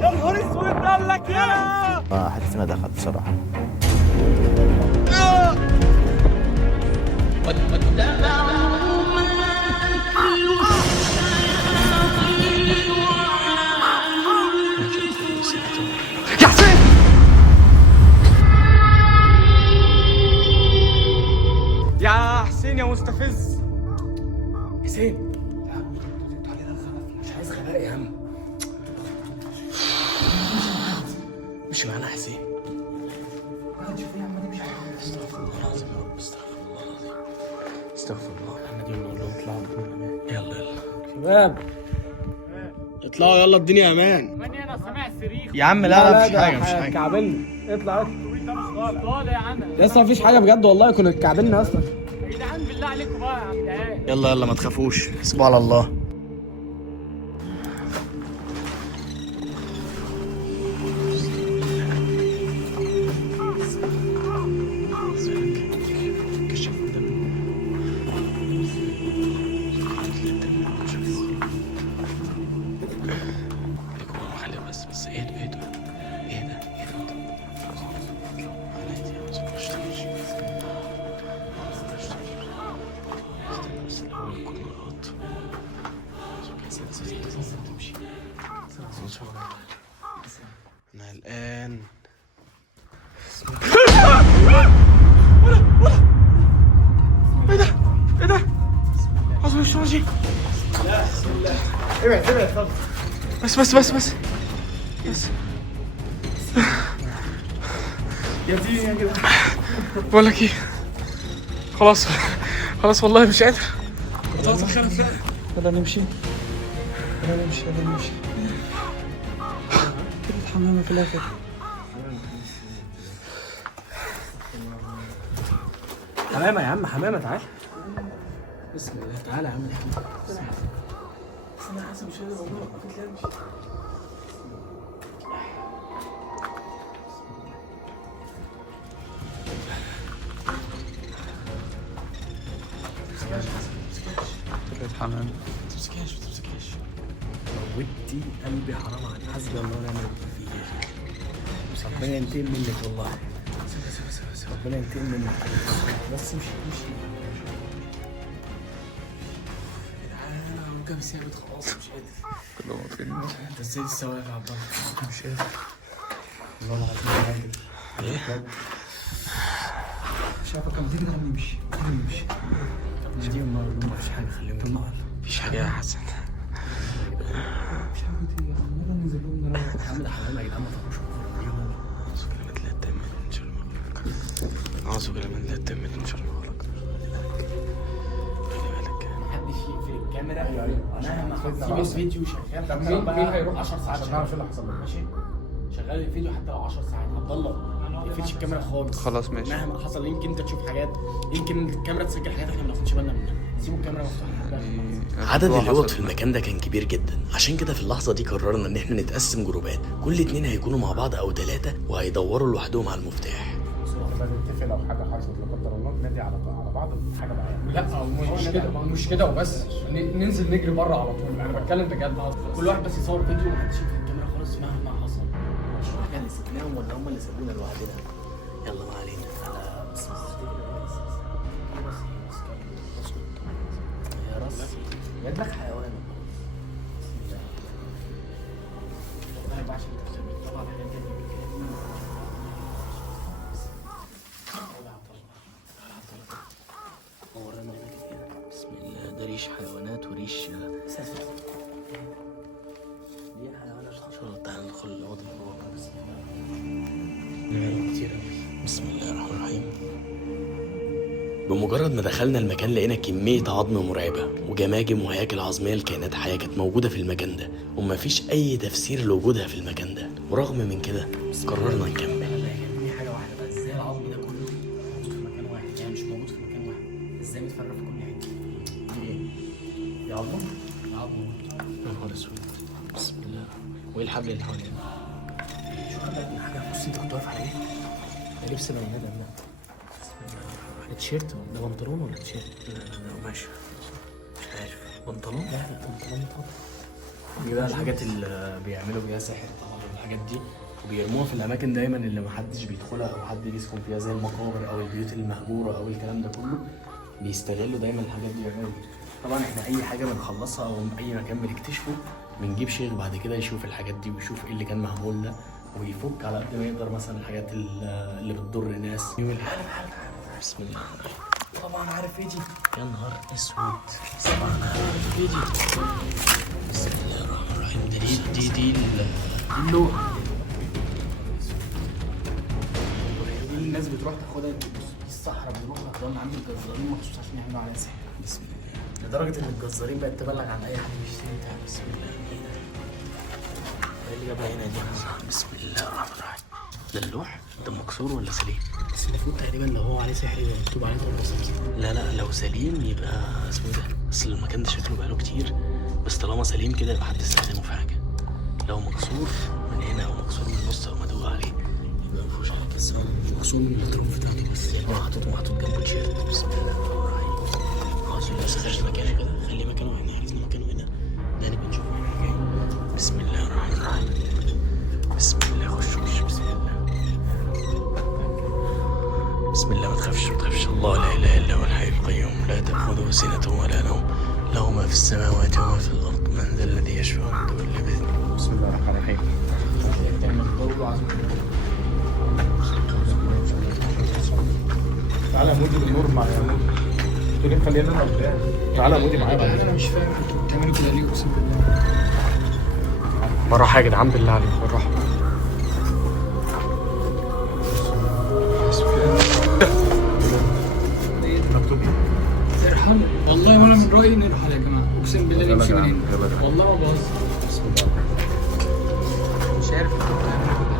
يا نهار اسود قال لك يا حاسس انها دخلت بصراحه. يا حسين يا حسين يا مستفز حسين. مش عايز غباء يا عم. مش معانا حسين. استغفر الله العظيم يا رب. استغفر الله العظيم. استغفر الله. محمد يلا نقول لهم اطلعوا الدنيا امان. يلا شباب اطلعوا يلا الدنيا امان. ماني انا سامع الصريخ يا عم لا مفيش حاجه مفيش حاجه. كعبلنا. اطلع ده مش طالع يا عم يا اسطى مفيش حاجه بجد والله كنا اتكعبلنا اصلا. يا جدعان بالله عليكم بقى يا عم. يلا يلا ما تخافوش، سيبوا على الله. بس اهدوا انا الان ايه ده عظم الشرجي. ابعد اتفضل. بس يا دين يا جدع. بقول لك ايه، خلاص والله مش قادر. يلا نمشي. الحمام في الاخر. حمامه يا عم، حمامه تعال. بسم الله تعالى يا عم نحكي. بس انا حاسس مش قادر والله. ما تتلمش. حمام تمسكهاش. ودي قلبي حرام عليك. حسبي الله ونعم الوكيل فيك. ربنا ينتقم منك والله. ربنا ينتقم منك. بس امشي. انا ركبي ثابت خلاص مش قادر. كلهم واقفين. انت ازاي لسه واقف يا عبد الله؟ مش قادر والله العظيم. ايه؟ مش عارف كم تيجي نمشي. دي مفيش حاجه. خليهم يطلعوا. مفيش حاجه يا حسن. مش عارف تيجي يلا ننزل لهم نروح. يا عم ده حرام يا جدعان ما تروحوش. أعوذ بالله من لا تمت من شر ما خلق. أعوذ بالله من لا تمت من شر ما خلق. خلي بالك. محدش يقفل الكاميرا. انا في فيديو شغال. طب مين هيروح 10 ساعات عشان نعرف ايه اللي حصل. ماشي شغال الفيديو حتى لو 10 ساعات. عبد الله ما تقفلش الكاميرا خالص. خلاص ماشي. مهما حصل يمكن انت تشوف حاجات، يمكن الكاميرا تسجل حاجات احنا ما ناخدش بالنا منها. سيبوا الكاميرا مفتوحه. عدد الاوض في المكان ده كان كبير جدا، عشان كده في اللحظه دي قررنا ان احنا نتقسم جروبات، كل 2 هيكونوا مع بعض او 3 وهيدوروا لوحدهم على المفتاح. نتفق لو حاجه حصلت لا قدر الله ننادي على بعض حاجه بقى. لا مش كده وبس، ننزل نجري بره على طول. انا بتكلم بجد. كل واحد بس يصور فيديو ومحدش يقفل الكاميرا خالص مهما حصل. مش احنا اللي سيبناهم ولا هم اللي سابونا لوحدنا. يلا ما علينا. على بسم يا راس يا دماغ حيوان. والله ما عشان طبعا الحاجات دي بسم الله. ده ريش حيوانات وريش دي حيوانات حشرات. تعال ندخل الاوضه من جوه. كتير قوي. بسم الله الرحمن الرحيم. بمجرد ما دخلنا المكان لقينا كمية عظم مرعبة وجماجم وهياكل عظمية لكائنات حية كانت موجودة في المكان ده، ومفيش أي تفسير لوجودها في المكان ده، ورغم من كده قررنا نكمل. في حاجة واحدة بقى، ازاي العظم ده كله موجود في مكان واحد؟ يعني مش موجود في مكان واحد، ازاي متفرق في كل حتة؟ دي ايه؟ دي عظمة؟ عظمة. يا نهار اسود. بسم الله. وايه الحبل اللي حوالينا؟ شو حبل حاجة. بص انت كنت واقف على ايه؟ ده لبس بني ادم ده. ده تيشيرت ده بنطلون ولا تيشيرت؟ لا قماش. مش عارف. بنطلون؟ لا ده بنطلون طبعا. دي بقى الحاجات اللي بيعملوا بيها سحر طبعا، الحاجات دي وبيرموها في الاماكن دايما اللي محدش بيدخلها او حد بيسكن فيها زي المقابر او البيوت المهجوره او الكلام ده كله. بيستغلوا دايما الحاجات دي يعملوا. طبعا احنا اي حاجه بنخلصها او اي مكان بنكتشفه بنجيب شيخ بعد كده يشوف الحاجات دي ويشوف ايه اللي كان معمول ده ويفك على قد ما يقدر مثلا الحاجات اللي بتضر الناس. يقول بسم الله. طبعا عارف ايه دي؟ يا نهار اسود. طبعا عارف ايه دي؟ بسم الله الرحمن الرحيم. دي اللوحه. دي الناس بتروح تاخدها الصحراء، بيروحوا ياخدوها عند الجزارين مخصوص عشان يعملوا عليها سحر. بسم الله. لدرجه ان الجزارين بقت تبلغ عن اي حد بيشتري بتاع. بسم الله. ايه اللي جابها هنا دي؟ بسم الله الرحمن الرحيم. ده اللوح ده مكسور ولا سليم؟ بس المفروض تقريبا لو هو عليه سحر يبقى مكتوب عليه تنبسط. لا لو سليم يبقى اسمه ده. بس المكان ده شكله بقاله كتير، بس طالما سليم كده يبقى حد استخدمه في حاجه. لو مكسور من هنا او مكسور من النص او مدوق عليه يبقى مفيهوش حاجه. بس هو مكسور من الاطراف بتاعته بس. هو محطوط جنبه تيشيرت. بسم الله الرحمن الرحيم. خلاص بس خلي مكانه كده، خلي مكانه هنا. عايزين مكانه هنا ده نبقى نشوفه هنا جاي. بسم الله الرحمن الرحيم. بسم الله. خش بسم الله. بسم الله. ما تخافش الله لا اله الا هو الحي القيوم لا تاخذه سنه ولا نوم له ما في السماوات وما في الارض من ذا الذي يشفع عنده الا باذنه. بسم الله الرحمن الرحيم. تعالى يا مودي بالنور مع يا مودي. انتوا ليه مخلينا انا قدام؟ تعالى يا مودي معايا بعد انا مش فاهم انتوا بتعملوا كده ليه، اقسم بالله. بالراحه يا جدعان بالله عليكم بالراحه. مكتوب ايه؟ ارحل والله، وانا من رايي نرحل يا جماعه، اقسم بالله نمشي من هنا والله ما بهزر. بسم الله. مش عارف انتوا بتعملوا كده.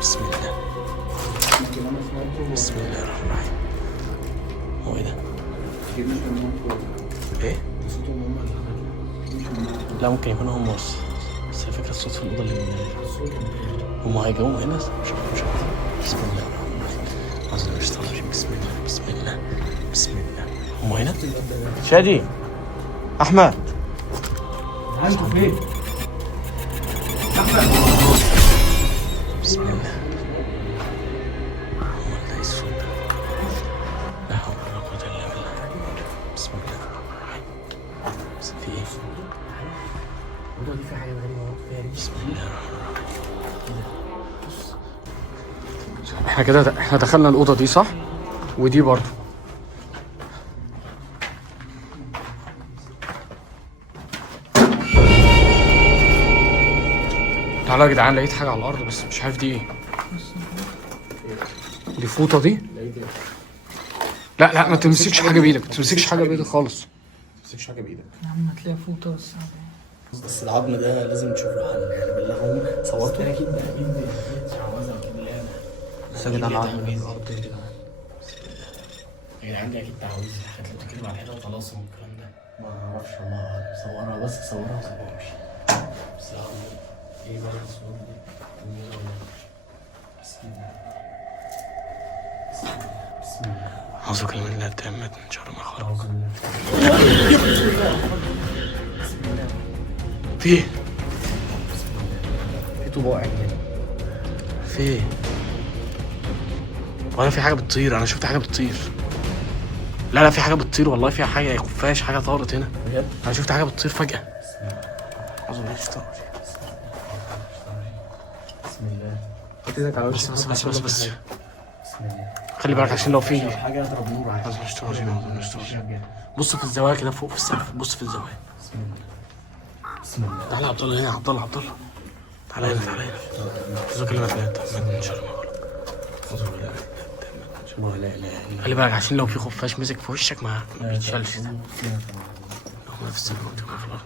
بسم الله. بسم الله الرحمن الرحيم. هو ايه ده؟ ايه؟ لا ممكن يكونوا هم بس الفكرة الصوت في الأوضة اللي من هم هيجوا هنا. مش عارف. بسم الله الرحمن الرحيم. أعوذ بالله من الشيطان الرجيم. بسم الله. هم هنا؟ شادي أحمد انتوا فين؟ بسم الله. هو اللي الصوت ده. لا حول ولا قوة إلا بالله. بسم الله الرحمن الرحيم. بس في إيه؟ الأوضة دي في حاجة غريبة فيها. بسم الله الرحمن الرحيم. احنا كده احنا دخلنا الاوضه دي صح؟ ودي برضو. تعالوا يا جدعان، لقيت حاجه على الارض بس مش عارف دي ايه. دي فوطه دي؟ لا ما تمسكش حاجه بايدك، ما تمسكش حاجه بايدك خالص. ما تمسكش حاجه بايدك. يا عم هتلاقي فوطه بس. بس العظم ده لازم نشوف له حل يعني. بالله صورته اكيد ده اكيد شعوذه كده. لا بس يا جدعان العظم يا جدعان دي اكيد تعويذ، حاجات اللي بتتكلم على الحيطه وطلاسم والكلام ده. ما اعرفش الله اعلم. صورها بس صورها وسيبها وامشي. بس العظم ايه بقى الصور دي؟ بسم الله. بسم الله. أعوذ بالله من التامة من شر ما خلق. في ايه؟ في طوبه وقعت هنا. في ايه؟ ولا في حاجة بتطير؟ أنا شفت حاجة بتطير. لا في حاجة بتطير والله. فيها حاجة خفاش، حاجة طارت هنا. بجد؟ أنا شفت حاجة بتطير فجأة. أعوذ بالله من الشيطان الرجيم. بسم الله. ايدك على وشك. بس بسم الله. خلي بالك عشان لو في حاجه اضرب نور عليها. أعوذ بالله من الشيطان الرجيم. أعوذ بالله من الشيطان الرجيم. بص في الزوايا كده فوق في السقف. بص في الزوايا. بسم الله. بسم الله. تعالى يا عبد الله هنا. يا عبد الله تعالى هنا. أعوذ كلمة لا تأمن من شر ما خلق. أعوذ بالله من شر ما خلق. خلي بالك عشان لو في خفاش مسك في وشك ما بيتشالش ده. ما في السماوات وما في الأرض.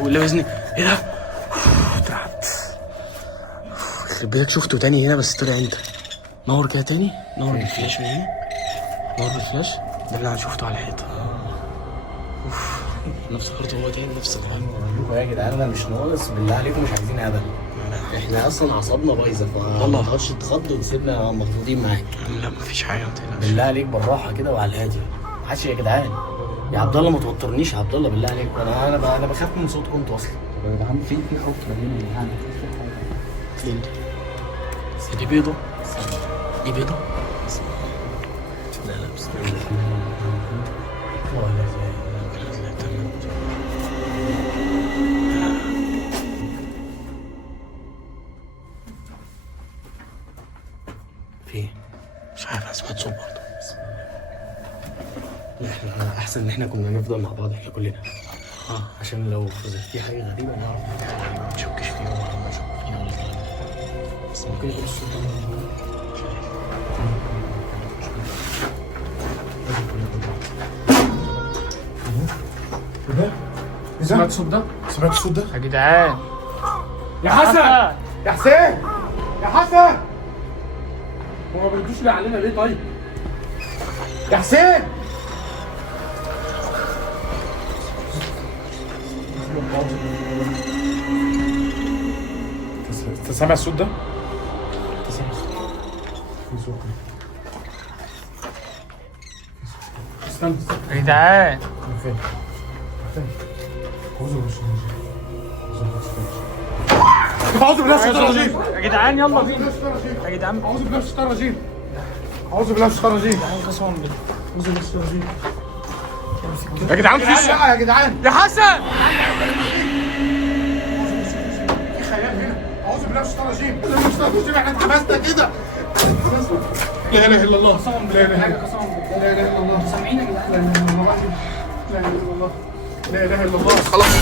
ولا بإذن إيه ده؟ تعبت. يخرب بيتك. شفته تاني هنا بس طلع أنت. نور كده تاني. نور بالفلاش من هنا. نور بالفلاش. ده اللي أنا شفته على الحيطة. نفس افتكرت هو تاني نفس الكلام. يا جدعان انا مش ناقص، بالله عليكم مش عايزين هبل. احنا اصلا اعصابنا بايظه، فما تقعدش تخض وتسيبنا مخضوضين معاك. لا مفيش حاجه ما تقلقش. بالله عليك بالراحه كده وعلى الهادي. عاش يا جدعان. يا عبد الله ما توترنيش يا عبد الله بالله عليك. انا بخاف من صوتكم انتوا اصلا. يا جدعان في خوف ما بيننا يعني. فين دي بيضه؟ دي بيضه؟ لا لا بسم الله. لا تمام. في مش عارف، انا سمعت صوت برضه. لا احنا احسن ان احنا كنا نفضل مع بعض احنا كلنا. عشان لو في حاجه غريبه نعرف ما نشكش فيها ولا نشك فيها ولا الكلام ده. بس ممكن يكون الصوت ده مش عارف. سمعت الصوت ده؟ سمعت الصوت ده؟ يا جدعان يا حسن! يا حسين! يا حسن! هو ما بيردوش ليه علينا ليه طيب؟ يا حسين! انت سامع الصوت ده؟ انت سامع الصوت؟ في صوت استنى يا جدعان فين؟ فين؟ أعوذ بالله من الشيطان الرجيم. يا جدعان يلا بينا يا جدعان. أعوذ بالله من الشيطان الرجيم. أعوذ بالله من الشيطان الرجيم. قسما بالله. أعوذ بالله من الشيطان الرجيم. يا جدعان في شقة يا جدعان. يا حسن في خيال هنا. أعوذ بالله من الشيطان الرجيم. أعوذ بالله من الشيطان الرجيم. احنا اتحبسنا كده. لا إله إلا الله. لا إله إلا الله. لا إله إلا الله. سامعين يا جدعان؟ لا إله إلا الله. لا إله إلا الله. خلاص.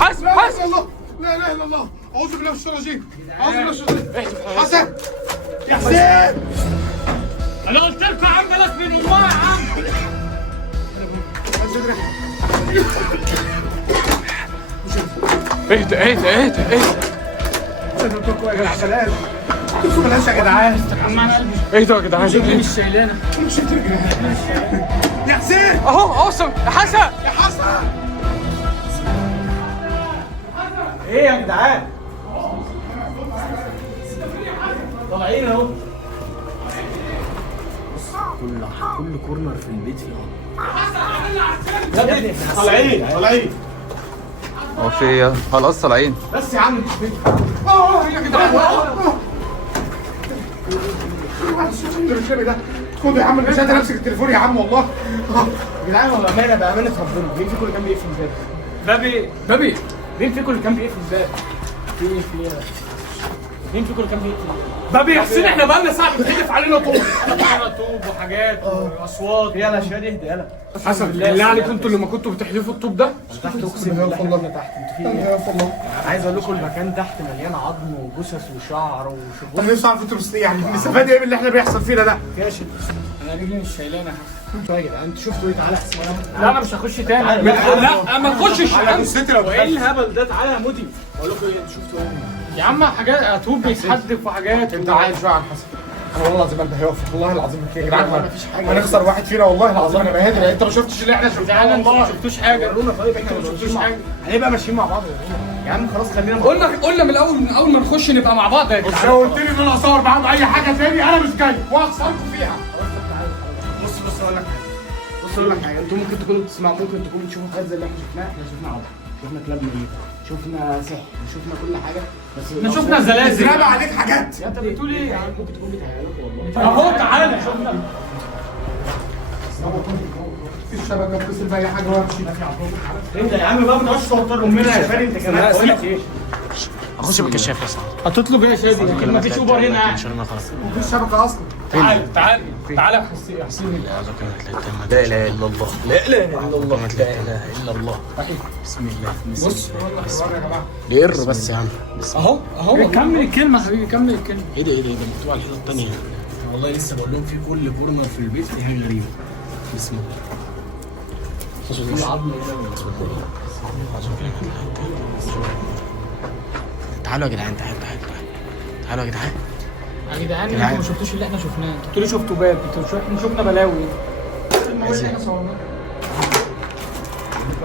حسن لا إله إلا الله. لا إله إلا الله. أعوذ بالله من الشيطان الرجيم. أعوذ بالله من الشيطان الرجيم. حسن يا حسين. انا قلت لكم يا عم بلاش من الله يا عم. اهدى اهدى اهدى اهدى سيبكم يا جدعان. بلاش. بلاش يا جدعان. اهدى يا جدعان. مش شايلانا. مش هترجع. يا حسين. اهو اوصل يا حسن. يا حسن. ايه يا جدعان؟ طالعين اهو. كل كورنر في البيت فيه يا ابني طالعين طالعين. هو في ايه؟ خلاص طالعين. بس يا عم. يا جدعان. الشغل ده خد يا عم. مش قادر امسك التليفون يا عم والله. يا جدعان والله امانه بامانه ربنا، مين فيكم اللي كان بيقفل الباب؟ بابي مين فيكم اللي كان بيقفل الباب؟ في ايه؟ مين فيكم اللي كان بيقفل؟ بابي يا حسين احنا بقالنا ساعه بتحدف علينا طوب. علينا طوب وحاجات واصوات. يلا شادي اهدى يلا. حسن بالله عليكم انتوا لما كنتوا بتحدفوا الطوب ده تحت اقسم بالله احنا تحت. انتوا في ايه؟ عايز اقول لكم المكان تحت مليان عظم وجثث وشعر وشبوط. انا نفسي اعرف انتوا يعني نستفاد ايه من اللي احنا بيحصل فينا ده؟ فيها شد. انا رجلي مش شايلانه يا حسن. انتوا يا جدعان انتوا شفتوا ايه؟ تعالى احسن. لا انا مش هخش تاني. تعالى. لا ما تخشش يا عم. ستي لو ايه الهبل ده؟ تعالى يا مودي اقول لكم ايه؟ انتوا شفتوا ايه؟ يا عم حاجات طوب بيتحدف وحاجات. انت عايش بقى عن حسن. انا والله العظيم قلبي هيقف. والله العظيم يا جدعان هنخسر واحد فينا. والله العظيم انا بهادر. انت ما شفتش اللي احنا شفناه انتوا ما والله. شفتوش حاجه. ورونا طيب احنا ما شفتوش حاجه. هنبقى ماشيين مع بعض يا عم. خلاص خلينا مع بعض. قلنا من اول ما نخش نبقى مع بعض يا جدعان. لو قلت لي ان انا اصور معاهم اي حاجه تاني انا مش جاي وهخسركم فيها. بص اقول لك حاجه. بص اقول لك حاجه. انتوا ممكن تكونوا بتسمعوا، ممكن تكونوا تشوفوا حاجات زي اللي احنا شفناها. احنا شفنا عبط، شفنا كلاب ميته، شفنا سحر، شفنا كل حاجه. بس احنا شفنا زلازل. اترمى عليك حاجات. انت بتقول ايه يا عم؟ ممكن تكون بتهيألك والله. اهو تعالى شفنا. في الشبكه اتصل باي حاجه وامشي. انت يا عم بقى ما تقعدش توتر امنا يا فادي. انت كمان بقول لك ايه؟ اخش بالكشاف يا صاحبي. هتطلب ايه يا شادي؟ ما فيش اوبر هنا ان شاء الله خلاص. مفيش شبكه اصلا. تعالى يا حسين. لا اله الا الله. لا اله الا الله. لا اله الا الله. بسم الله. بص لقر بس يا عم. اهو كمل الكلمه يا حبيبي، كمل الكلمه. ايه ده مكتوب على الحيطه الثانيه. والله لسه بقول لهم في كل كورنر في البيت في حاجه غريبه. بسم الله. في عظم تعالوا يا جدعان. تعالوا يا جدعان. يا جدعان انتوا ما شفتوش اللي احنا شفناه. انتوا بتقولوا شفتوا باب، انتوا احنا شفنا بلاوي.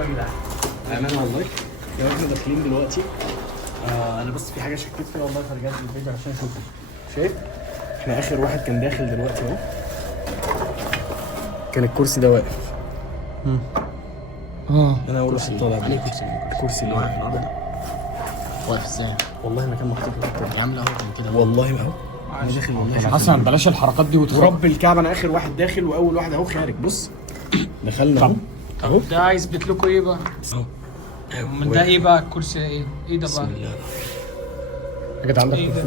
يا جدعان. امانه والله لو احنا داخلين دلوقتي انا بس في حاجه شكيت فيها والله فرجعت الفيديو عشان اشوفها. شايف؟ احنا اخر واحد كان داخل دلوقتي اهو. كان الكرسي ده واقف. انا اول واحد طالع. عليه كرسي. الكرسي اللي واقف النهارده ده واقف ازاي؟ والله ما كان محطوط له يا عم لا هو كان كده. والله ما هو. انا داخل والله حسن بلاش الحركات دي ورب الكعبه انا اخر واحد داخل واول واحد اهو خارج. بص دخلنا اهو. طب ده عايز يثبت لكم ايه بقى؟ من ده ايه بقى الكرسي ده ايه؟ ايه ده بقى؟ يا جدع عندك إيه ده؟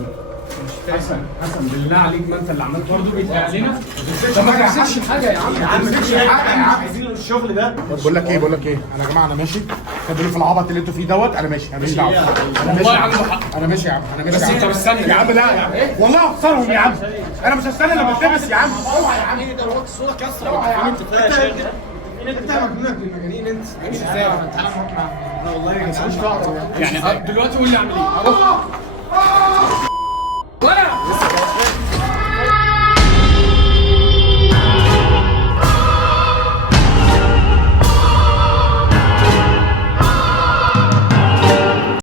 كرسي؟ حسن بالله عليك ما انت اللي عملت برضه بيتقال علينا ده ما تنسيش حاجه يا عم يا عم مفيش حاجه يا عم، عايزين الشغل ده. بقول لك ايه انا يا جماعه انا ماشي. خدوا في العبط اللي انتوا فيه دوت. انا ماشي دعوه. انا ماشي والله عنده حق. انا ماشي يا عم. انا ماشي بس انت مستني يا عم. لا يا عم والله هخسرهم يا عم. انا مش هستنى لما اتلبس يا عم. اوعى يا عم. ايه ده الوقت صوره كسره. اوعى يا عم. انت فيها شاغل. انت مجنونك بالمجانين انت. مش ازاي. تعالى نروح معاه والله مش يعني دلوقتي قول لي اعمل ايه؟ اروح